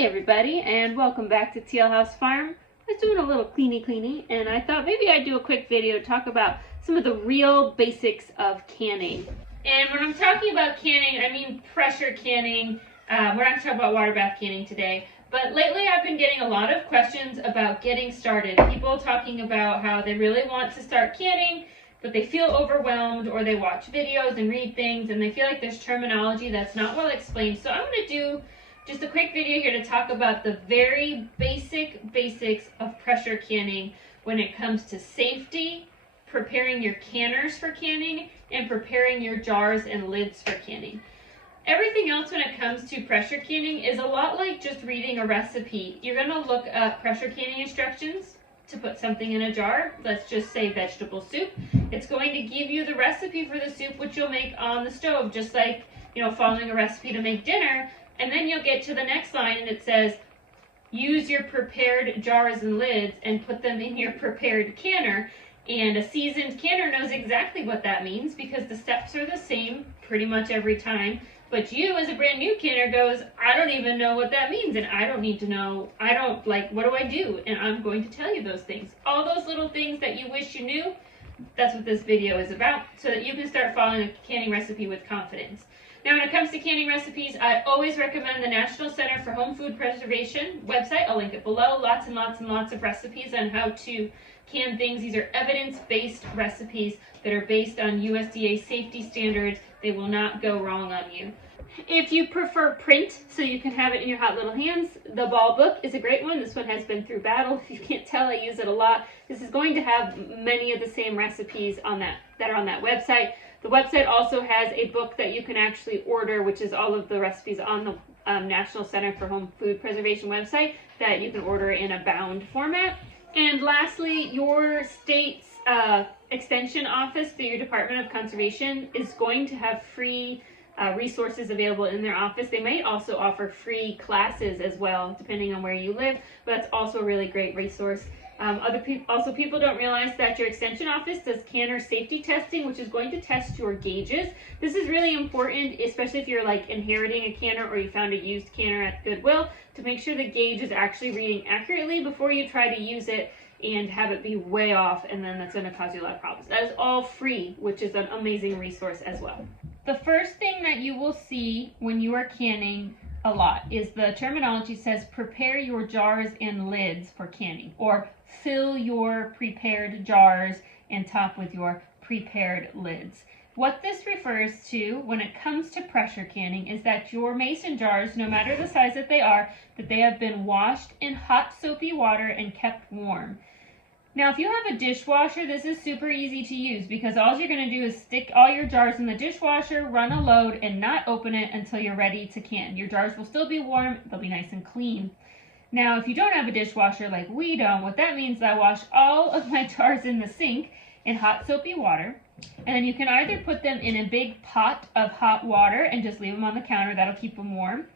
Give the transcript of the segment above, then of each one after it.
Hey everybody, and welcome back to Teal House Farm. I was doing a little cleany, and I thought maybe I'd do a quick video to talk about some of the real basics of canning. And when I'm talking about canning, I mean pressure canning. We're not talking about water bath canning today, but lately I've been getting a lot of questions about getting started. People talking about how they really want to start canning, but they feel overwhelmed, or they watch videos and read things and they feel like there's terminology that's not well explained. So I'm going to do just a quick video here to talk about the very basics of pressure canning when it comes to safety, preparing your canners for canning, and preparing your jars and lids for canning. Everything else when it comes to pressure canning is a lot like just reading a recipe. You're going to look up pressure canning instructions to put something in a jar. Let's just say vegetable soup. It's going to give you the recipe for the soup, which you'll make on the stove, just like, following a recipe to make dinner. And then you'll get to the next line and it says, use your prepared jars and lids and put them in your prepared canner. And a seasoned canner knows exactly what that means because the steps are the same pretty much every time. But you as a brand new canner goes, I don't even know what that means, and I don't need to know. What do I do? And I'm going to tell you those things. All those little things that you wish you knew, that's what this video is about, so that you can start following a canning recipe with confidence. Now, when it comes to canning recipes, I always recommend the National Center for Home Food Preservation website. I'll link it below. Lots and lots of recipes on how to can things. These are evidence-based recipes that are based on USDA safety standards. They will not go wrong on you. If you prefer print, so you can have it in your hot little hands, the Ball book is a great one. This one has been through battle. If you can't tell, I use it a lot. This is going to have many of the same recipes on that are on that website. The website also has a book that you can actually order, which is all of the recipes on the National Center for Home Food Preservation website that you can order in a bound format. And lastly, your state's extension office through your Department of Conservation is going to have free resources available in their office. They may also offer free classes as well, depending on where you live, but that's also a really great resource. People don't realize that your extension office does canner safety testing, which is going to test your gauges. This is really important, especially if you're inheriting a canner or you found a used canner at Goodwill, to make sure the gauge is actually reading accurately before you try to use it and have it be way off, and then that's going to cause you a lot of problems. That is all free, which is an amazing resource as well. The first thing that you will see when you are canning a lot is the terminology says prepare your jars and lids for canning, or fill your prepared jars and top with your prepared lids. What this refers to when it comes to pressure canning is that your mason jars, no matter the size that they are, that they have been washed in hot soapy water and kept warm. Now, if you have a dishwasher, this is super easy to use because all you're going to do is stick all your jars in the dishwasher, run a load, and not open it until you're ready to can. Your jars will still be warm, they'll be nice and clean. Now, if you don't have a dishwasher like we don't, what that means is I wash all of my jars in the sink in hot soapy water, and then you can either put them in a big pot of hot water and just leave them on the counter. That'll keep them warm.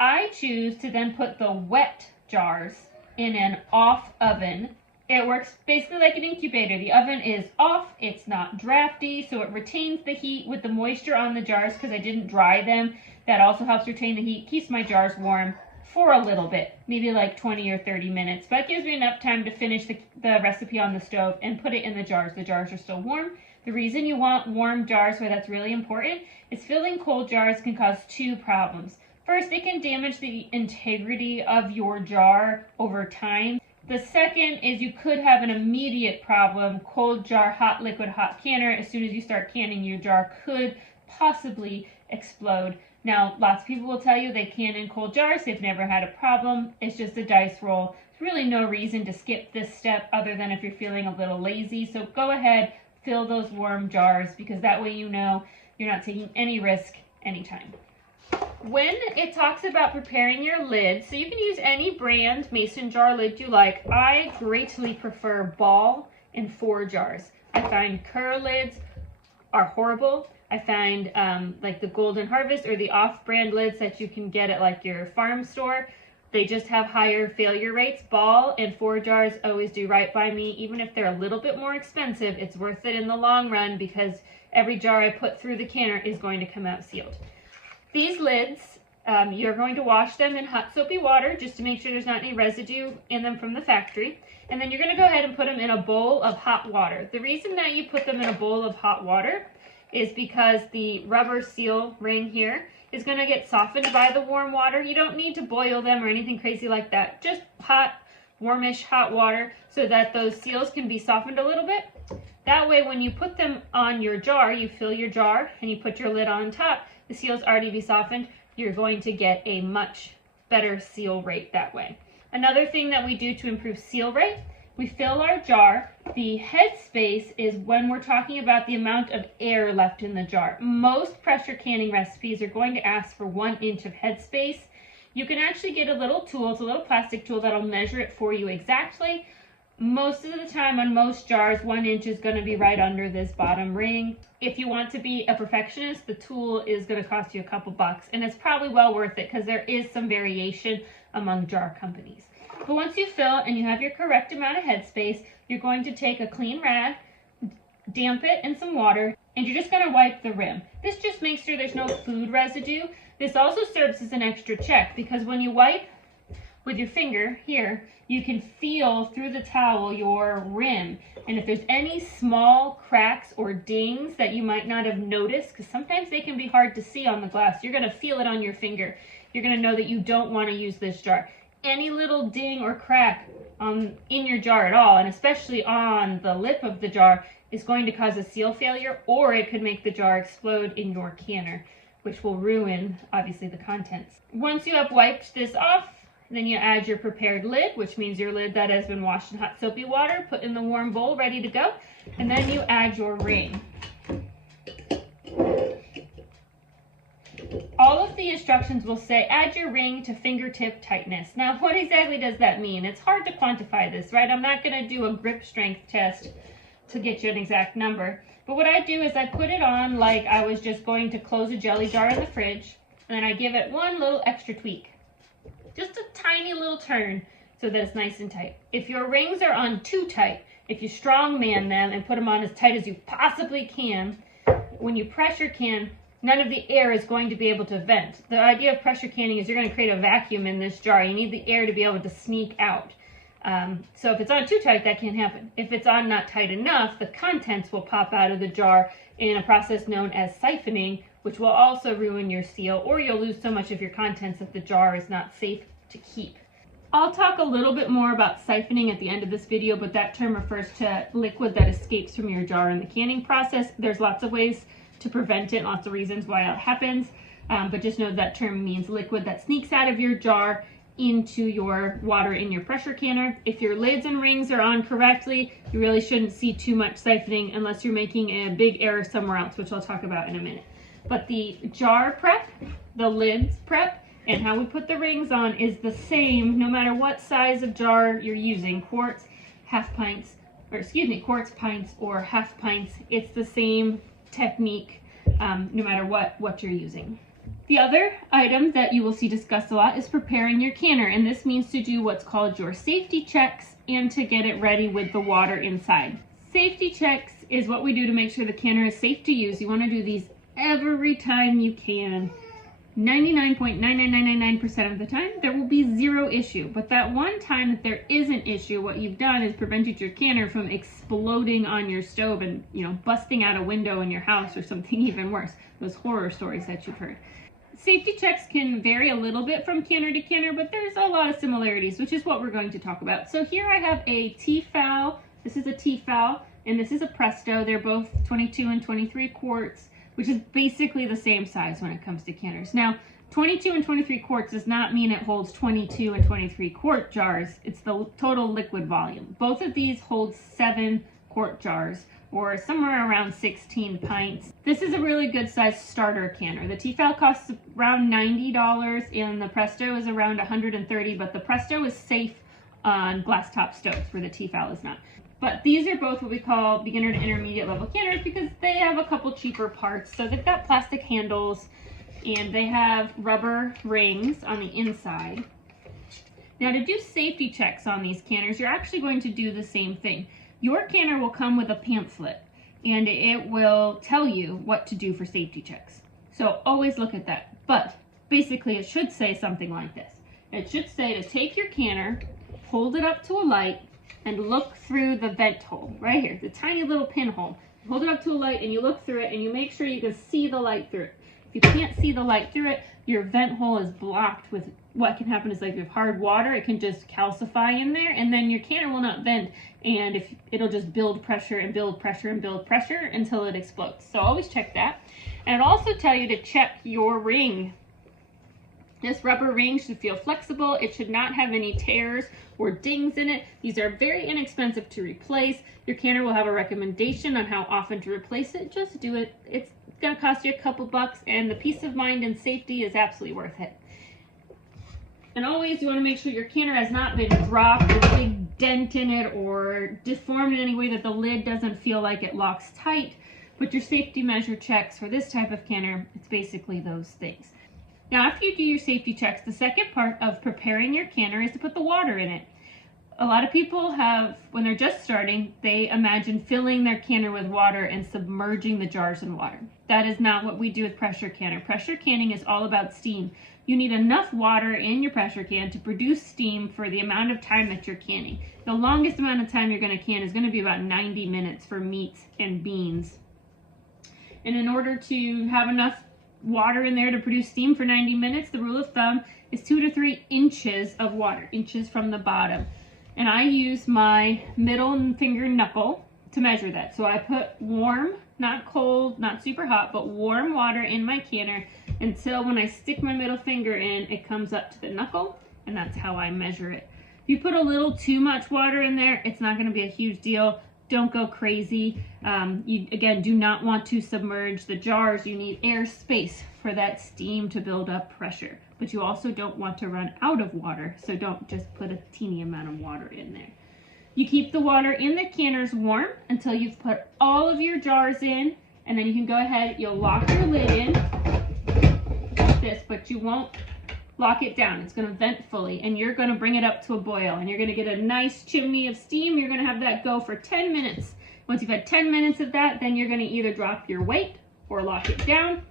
I choose to then put the wet jars in an off oven. It works basically like an incubator. The oven is off, it's not drafty, so it retains the heat with the moisture on the jars because I didn't dry them. That also helps retain the heat, keeps my jars warm for a little bit, maybe like 20 or 30 minutes, but it gives me enough time to finish the recipe on the stove and put it in the jars. The jars are still warm. The reason you want warm jars, why that's really important, is filling cold jars can cause two problems. First, it can damage the integrity of your jar over time. The second is you could have an immediate problem, cold jar, hot liquid, hot canner. As soon as you start canning, your jar could possibly explode. Now, lots of people will tell you they can in cold jars. They've never had a problem. It's just a dice roll. There's really no reason to skip this step other than if you're feeling a little lazy. So go ahead, fill those warm jars because that way you know you're not taking any risk anytime. When it talks about preparing your lid, so you can use any brand mason jar lid you like. I greatly prefer Ball and 4 jars. I find Kerr lids are horrible. I find like the Golden Harvest or the off-brand lids that you can get at your farm store, they just have higher failure rates. Ball and 4 jars always do right by me. Even if they're a little bit more expensive, it's worth it in the long run because every jar I put through the canner is going to come out sealed. These lids You're going to wash them in hot soapy water just to make sure there's not any residue in them from the factory. And then you're going to go ahead and put them in a bowl of hot water. The reason that you put them in a bowl of hot water is because the rubber seal ring here is going to get softened by the warm water. You don't need to boil them or anything crazy like that. Just hot, warmish hot water so that those seals can be softened a little bit. That way when you put them on your jar, you fill your jar and you put your lid on top, the seals already be softened. You're going to get a much better seal rate that way. Another thing that we do to improve seal rate, we fill our jar. The head space is when we're talking about the amount of air left in the jar. Most pressure canning recipes are going to ask for 1 inch of head space. You can actually get a little tool, it's a little plastic tool that'll measure it for you exactly. Most of the time on most jars, 1 inch is going to be right under this bottom ring. If you want to be a perfectionist, the tool is going to cost you a couple bucks, and it's probably well worth it because there is some variation among jar companies. But once you fill and you have your correct amount of headspace, you're going to take a clean rag, damp it in some water, and you're just going to wipe the rim. This just makes sure there's no food residue. This also serves as an extra check because when you wipe with your finger here, you can feel through the towel your rim. And if there's any small cracks or dings that you might not have noticed, because sometimes they can be hard to see on the glass, you're going to feel it on your finger. You're going to know that you don't want to use this jar. Any little ding or crack in your jar at all, and especially on the lip of the jar, is going to cause a seal failure, or it could make the jar explode in your canner, which will ruin, obviously, the contents. Once you have wiped this off, then you add your prepared lid, which means your lid that has been washed in hot soapy water, put in the warm bowl, ready to go. And then you add your ring. All of the instructions will say, add your ring to fingertip tightness. Now, what exactly does that mean? It's hard to quantify this, right? I'm not going to do a grip strength test to get you an exact number. But what I do is I put it on like I was just going to close a jelly jar in the fridge, and then I give it one little extra tweak. Just a tiny little turn so that it's nice and tight. If your rings are on too tight, if you strongman them and put them on as tight as you possibly can, when you pressure can, none of the air is going to be able to vent. The idea of pressure canning is you're going to create a vacuum in this jar. You need the air to be able to sneak out. So if it's on too tight, that can't happen. If it's on not tight enough, the contents will pop out of the jar in a process known as siphoning, which will also ruin your seal, or you'll lose so much of your contents that the jar is not safe to keep. I'll talk a little bit more about siphoning at the end of this video, but that term refers to liquid that escapes from your jar in the canning process. There's lots of ways to prevent it, lots of reasons why it happens, but just know that term means liquid that sneaks out of your jar into your water in your pressure canner. If your lids and rings are on correctly, you really shouldn't see too much siphoning unless you're making a big error somewhere else, which I'll talk about in a minute. But the jar prep, the lids prep, and how we put the rings on is the same no matter what size of jar you're using, quarts, quarts, pints, or half pints. It's the same technique no matter what you're using. The other item that you will see discussed a lot is preparing your canner, and this means to do what's called your safety checks and to get it ready with the water inside. Safety checks is what we do to make sure the canner is safe to use. You want to do these every time you can. 99.99999% of the time, there will be zero issue. But that one time that there is an issue, what you've done is prevented your canner from exploding on your stove and, busting out a window in your house or something even worse. Those horror stories that you've heard. Safety checks can vary a little bit from canner to canner, but there's a lot of similarities, which is what we're going to talk about. So here I have a Teal. This is a Teal, and this is a Presto. They're both 22 and 23 quarts, which is basically the same size when it comes to canners. Now, 22 and 23 quarts does not mean it holds 22 and 23 quart jars. It's the total liquid volume. Both of these hold 7 quart jars, or somewhere around 16 pints. This is a really good size starter canner. The Teal costs around $90 and the Presto is around $130, but the Presto is safe on glass top stoves where the Teal is not. But these are both what we call beginner to intermediate level canners because they have a couple cheaper parts. So they've got plastic handles and they have rubber rings on the inside. Now to do safety checks on these canners, you're actually going to do the same thing. Your canner will come with a pamphlet and it will tell you what to do for safety checks. So always look at that. But basically it should say something like this. It should say to take your canner, hold it up to a light, and look through the vent hole right here, the tiny little pinhole. Hold it up to a light and you look through it and you make sure you can see the light through it. If you can't see the light through it, your vent hole is blocked with, what can happen is like with hard water, it can just calcify in there and then your canner will not vent, and if it'll just build pressure and build pressure and build pressure until it explodes. So always check that. And it'll also tell you to check your ring. This rubber ring should feel flexible. It should not have any tears or dings in it. These are very inexpensive to replace. Your canner will have a recommendation on how often to replace it. Just do it. It's gonna cost you a couple bucks, and the peace of mind and safety is absolutely worth it. And always you wanna make sure your canner has not been dropped with a big dent in it or deformed in any way that the lid doesn't feel like it locks tight. But your safety measure checks for this type of canner, it's basically those things. Now, after you do your safety checks, the second part of preparing your canner is to put the water in it. A lot of people have, when they're just starting, they imagine filling their canner with water and submerging the jars in water. That is not what we do with pressure canner. Pressure canning is all about steam. You need enough water in your pressure can to produce steam for the amount of time that you're canning. The longest amount of time you're going to can is going to be about 90 minutes for meats and beans. And in order to have enough water in there to produce steam for 90 minutes, the rule of thumb is 2 to 3 inches of water, inches from the bottom. And I use my middle finger knuckle to measure that. So I put warm, not cold, not super hot, but warm water in my canner until when I stick my middle finger in, it comes up to the knuckle, and that's how I measure it. If you put a little too much water in there, it's not going to be a huge deal. Don't go crazy. You, again, do not want to submerge the jars. You need air space for that steam to build up pressure. But you also don't want to run out of water, so don't just put a teeny amount of water in there. You keep the water in the canners warm until you've put all of your jars in, and then you can go ahead, you'll lock your lid in like this, but you won't lock it down. It's going to vent fully, and you're going to bring it up to a boil, and you're going to get a nice chimney of steam. You're going to have that go for 10 minutes. Once you've had 10 minutes of that, then you're going to either drop your weight or lock it down,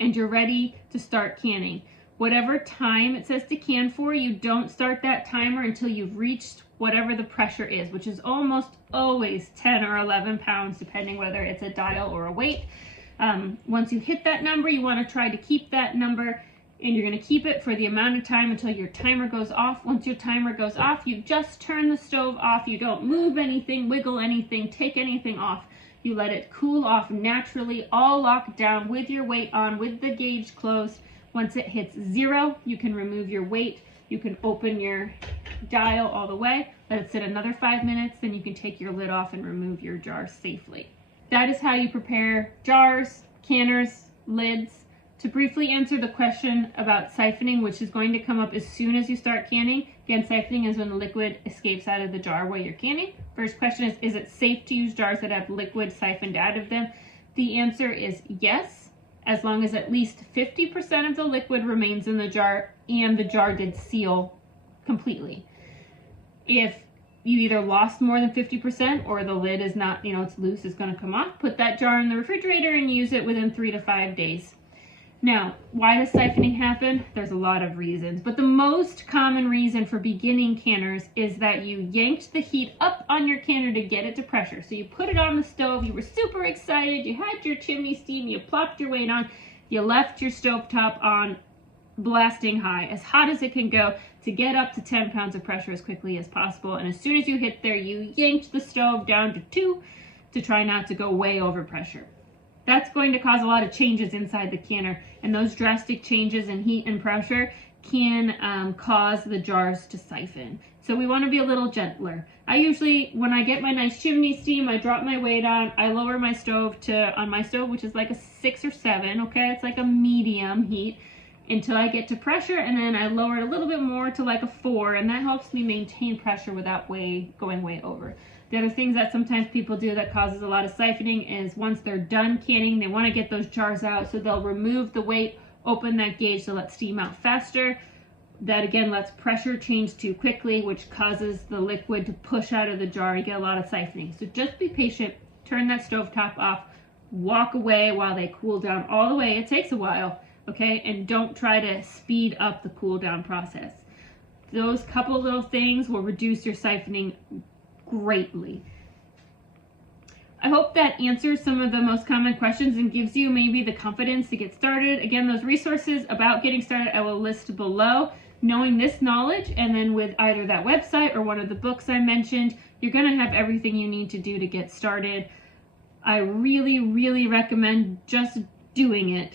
and you're ready to start canning. Whatever time it says to can for, you don't start that timer until you've reached whatever the pressure is, which is almost always 10 or 11 pounds, depending whether it's a dial or a weight. Once you hit that number, you want to try to keep that number, and you're going to keep it for the amount of time until your timer goes off. Once your timer goes off, you just turn the stove off. You don't move anything, wiggle anything, take anything off. You let it cool off naturally, all locked down with your weight on, with the gauge closed. Once it hits 0, you can remove your weight. You can open your dial all the way, let it sit another 5 minutes, then you can take your lid off and remove your jar safely. That is how you prepare jars, canners, lids. To briefly answer the question about siphoning, which is going to come up as soon as you start canning. Again, siphoning is when the liquid escapes out of the jar while you're canning. First question is it safe to use jars that have liquid siphoned out of them? The answer is yes, as long as at least 50% of the liquid remains in the jar and the jar did seal completely. If you either lost more than 50% or the lid is not, it's loose, it's going to come off, put that jar in the refrigerator and use it within 3 to 5 days. Now, why does siphoning happen? There's a lot of reasons, but the most common reason for beginning canners is that you yanked the heat up on your canner to get it to pressure. So you put it on the stove, you were super excited, you had your chimney steam, you plopped your weight on, you left your stovetop on blasting high, as hot as it can go, to get up to 10 pounds of pressure as quickly as possible. And as soon as you hit there, you yanked the stove down to 2 to try not to go way over pressure. That's going to cause a lot of changes inside the canner, and those drastic changes in heat and pressure can cause the jars to siphon. So we want to be a little gentler. I usually, when I get my nice chimney steam, I drop my weight on, I lower my stove to, on my stove, which is like a 6 or 7, okay? It's like a medium heat, until I get to pressure, and then I lower it a little bit more to like a 4, and that helps me maintain pressure without going way over. The other things that sometimes people do that causes a lot of siphoning is once they're done canning, they want to get those jars out, so they'll remove the weight, open that gauge to let steam out faster. That again lets pressure change too quickly, which causes the liquid to push out of the jar. You get a lot of siphoning. So just be patient, turn that stovetop off, walk away while they cool down all the way. It takes a while, okay? And don't try to speed up the cool down process. Those couple little things will reduce your siphoning greatly. I hope that answers some of the most common questions and gives you maybe the confidence to get started. Again, those resources about getting started I will list below. Knowing this knowledge, and then with either that website or one of the books I mentioned, you're going to have everything you need to do to get started. I really, really recommend just doing it.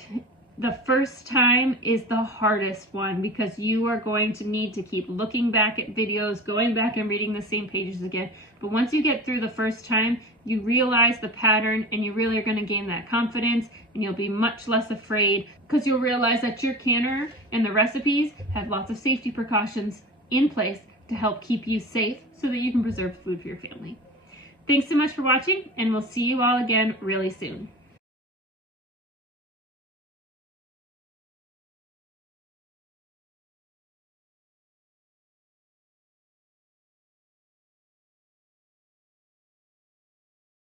The first time is the hardest one because you are going to need to keep looking back at videos, going back and reading the same pages again. But once you get through the first time, you realize the pattern and you really are going to gain that confidence, and you'll be much less afraid because you'll realize that your canner and the recipes have lots of safety precautions in place to help keep you safe so that you can preserve food for your family. Thanks so much for watching, and we'll see you all again really soon.